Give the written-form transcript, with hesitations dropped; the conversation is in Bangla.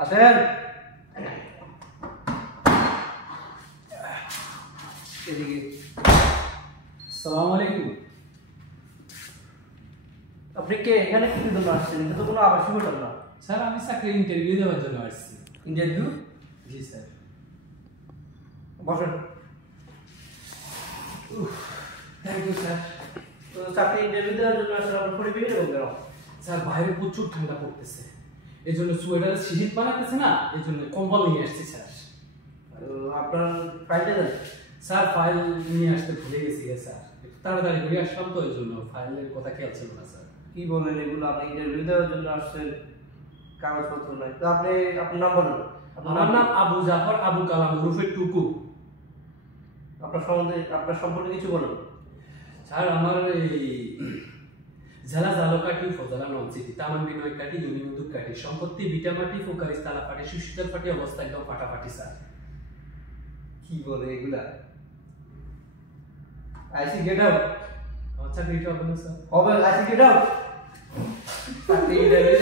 আসেন এদিকে। আসসালামু আলাইকুম। আপনি কে? এখানে কি জন্য আসছেন? এটা তো কোনো আবাসিক হোটেল না। স্যার আমি চাকরির ইন্টারভিউ দেওয়ার জন্য আসছি। ইন্টারভিউ? জি স্যার। বসেন। Thank you sir. তো চাকরি ইন্টারভিউ দেওয়ার জন্য আসলে আপনার পরিবেশ এরকম কেন? স্যার বাইরে প্রচুর ঠান্ডা পড়তেছে, এই জন্য সোয়েটার শীত বানাতেছে না, এই জন্য কম্বল নিয়ে আসছি স্যার। আপনার ফাইলটা দেন। স্যার ফাইল নিয়ে আসতে ভুলে গেছি স্যার, একটু তাড়াতাড়ি ঘুরে আসলাম তো, এই জন্য ফাইলের কথা খেয়াল ছিল না স্যার। কি বলেন এগুলো? আপনি ইন্টারভিউ দেওয়ার জন্য আসছেন, কাগজপত্র নাই তো? আপনি আপনার নাম বলেন। আমার নাম আবু জাফর আবু কালাম উরফে টুকু। আপনার সম্পর্কে কিছু বলুন। স্যার আমার এই জেলা জালকাঠি উপজেলা নলছিটি তামান বিনয় কাঠি ইউনিমুদুক কাঠি সম্পত্তি বিটামাটি ফোকারিস তালা পাটি সুশীতল পাটি অবস্থা একদম ফাটাফাটি স্যার। কি বলে এগুলা? আইসি গেট আউট। আমার চাকরিটা হবে না স্যার? হবে, আইসি গেট আউট। চাকরি ইন্টারভিউ